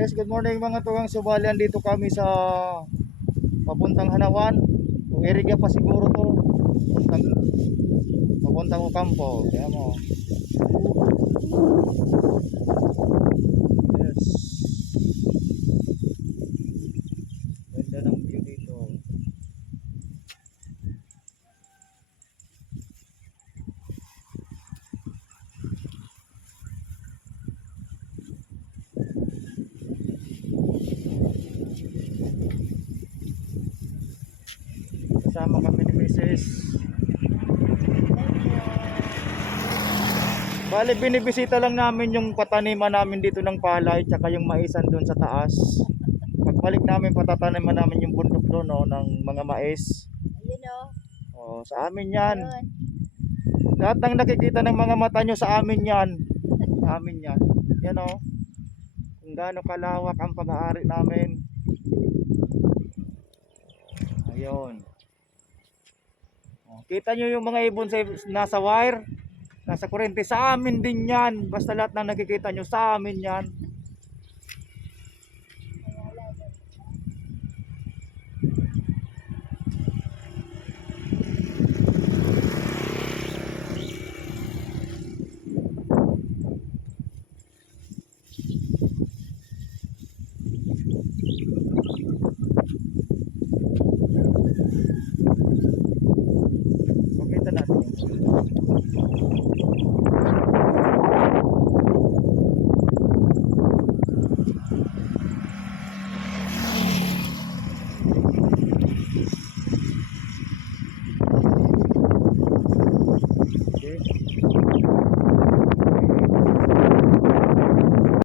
Yes, good morning mga tugang subalian. Dito kami sa papuntang Hanawan. Kung area pa siguro to. Papuntang Ocampo. Kaya mo. Yes. Ganda ng view dito. Kasama kami ni Mrs. Bale, binibisita lang namin yung pataniman namin dito ng palay tsaka yung maisan doon sa taas. Pagbalik namin, patataniman namin yung bundok doon, no, ng mga mais. Ayun o. Oh, sa amin yan. Ayun. Lahat ng nakikita ng mga mata nyo sa amin yan. Sa amin yan. Yan o. Kung gaano kalawak ang pag-aari namin. Ayun. Oh, kita nyo yung mga ibon sa nasa wire, nasa kurente. Sa amin din yan. Basta lahat ng nakikita nyo sa amin yan.